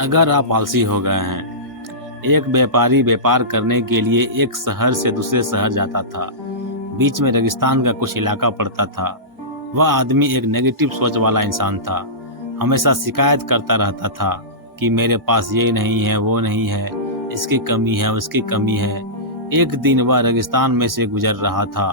अगर आप आलसी हो गए हैं। एक व्यापारी व्यापार करने के लिए एक शहर से दूसरे शहर जाता था। बीच में रेगिस्तान का कुछ इलाका पड़ता था। वह आदमी एक नेगेटिव सोच वाला इंसान था। हमेशा शिकायत करता रहता था कि मेरे पास ये नहीं है, वो नहीं है, इसकी कमी है, उसकी कमी है। एक दिन वह रेगिस्तान में से गुजर रहा था,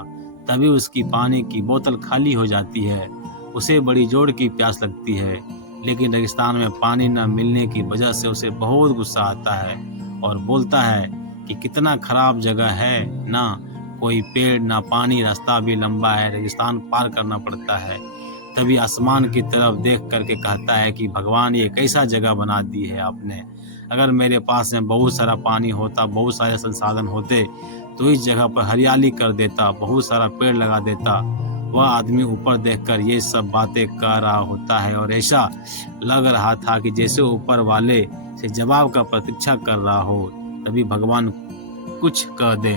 तभी उसकी पानी की बोतल खाली हो जाती है। उसे बड़ी जोर की प्यास लगती है, लेकिन रेगिस्तान में पानी न मिलने की वजह से उसे बहुत गुस्सा आता है और बोलता है कि कितना खराब जगह है, ना कोई पेड़ ना पानी, रास्ता भी लंबा है, रेगिस्तान पार करना पड़ता है। तभी आसमान की तरफ देख करके कहता है कि भगवान, ये कैसा जगह बना दी है आपने। अगर मेरे पास में बहुत सारा पानी होता, बहुत सारे संसाधन होते, तो इस जगह पर हरियाली कर देता, बहुत सारा पेड़ लगा देता। वह आदमी ऊपर देखकर ये सब बातें कर रहा होता है और ऐसा लग रहा था कि जैसे ऊपर वाले से जवाब का प्रतीक्षा कर रहा हो, तभी भगवान कुछ कह दे।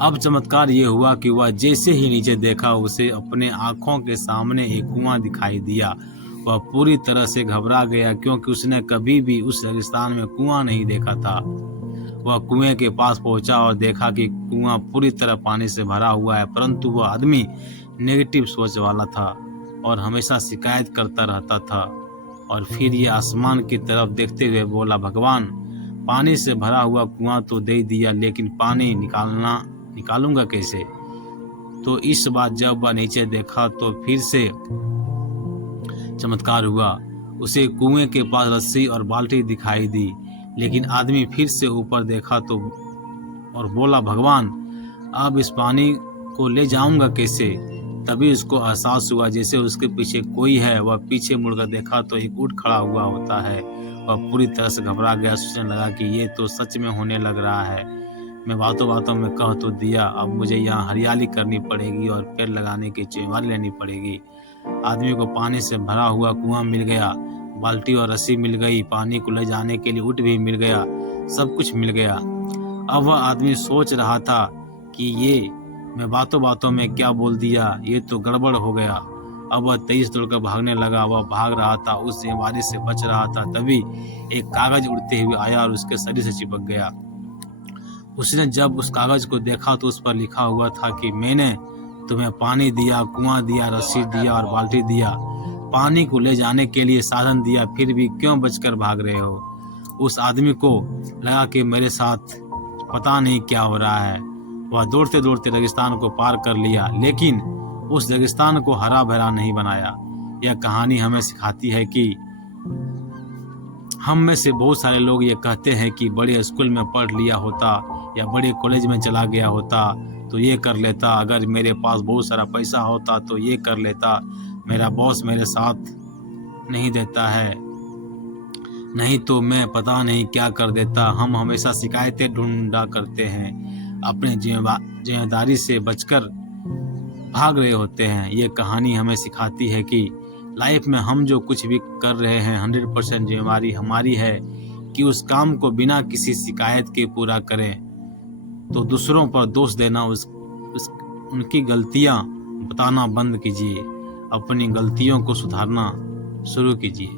अब चमत्कार ये हुआ कि वह जैसे ही नीचे देखा, उसे अपने आंखों के सामने एक कुआं दिखाई दिया। वह पूरी तरह से घबरा गया, क्योंकि उसने कभी भी उस रेगिस्तान में कुआं नहीं देखा था। वह कुएं के पास पहुंचा और देखा कि कुआं पूरी तरह पानी से भरा हुआ है, परंतु वह आदमी नेगेटिव सोच वाला था और हमेशा शिकायत करता रहता था। और फिर ये आसमान की तरफ देखते हुए बोला, भगवान, पानी से भरा हुआ कुआं तो दे दिया, लेकिन पानी निकालूंगा कैसे? तो इस बार जब वह नीचे देखा तो फिर से चमत्कार हुआ। उसे कुएं के पास रस्सी और बाल्टी दिखाई दी, लेकिन आदमी फिर से ऊपर देखा तो और बोला, भगवान, अब इस पानी को ले जाऊंगा कैसे? तभी उसको एहसास हुआ जैसे उसके पीछे कोई है। वह पीछे मुड़कर देखा तो एक ऊंट खड़ा हुआ होता है। वह पूरी तरह से घबरा गया। सोचने लगा कि ये तो सच में होने लग रहा है। मैं बातों बातों में कह तो दिया, अब मुझे यहाँ हरियाली करनी पड़ेगी और पेड़ लगाने की जिम्मेदारी लेनी पड़ेगी। आदमी को पानी से भरा हुआ कुआं मिल गया, बाल्टी और रस्सी मिल गई, पानी को ले जाने के लिए ऊंट भी मिल गया, सब कुछ मिल गया। अब वह आदमी सोच रहा था कि ये मैं बातों बातों में क्या बोल दिया, ये तो गड़बड़ हो गया। अब वह तेज दौड़कर भागने लगा। वह भाग रहा था, उस जिम्मेदारी से बच रहा था। तभी एक कागज उड़ते हुए आया और उसके शरीर से चिपक गया। उसने जब उस कागज को देखा तो उस पर लिखा हुआ था कि मैंने तुम्हें पानी दिया, कुआं दिया, रस्सी दिया और बाल्टी दिया, पानी को ले जाने के लिए साधन दिया, फिर भी क्यों बचकर भाग रहे हो? उस आदमी को लगा कि मेरे साथ पता नहीं क्या हो रहा है। वह दौड़ते दौड़ते रेगिस्तान को पार कर लिया, लेकिन उस रेगिस्तान को हरा भरा नहीं बनाया। यह कहानी हमें सिखाती है कि हम में से बहुत सारे लोग ये कहते हैं कि बड़े स्कूल में पढ़ लिया होता या बड़े कॉलेज में चला गया होता तो ये कर लेता, अगर मेरे पास बहुत सारा पैसा होता तो ये कर लेता, मेरा बॉस मेरे साथ नहीं देता है, नहीं तो मैं पता नहीं क्या कर देता। हम हमेशा शिकायतें ढूंढा करते हैं, अपने जिम्मेदारी से बचकर भाग रहे होते हैं। ये कहानी हमें सिखाती है कि लाइफ में हम जो कुछ भी कर रहे हैं 100% जिम्मेदारी हमारी है कि उस काम को बिना किसी शिकायत के पूरा करें। तो दूसरों पर दोष देना, उनकी गलतियां बताना बंद कीजिए, अपनी गलतियों को सुधारना शुरू कीजिए।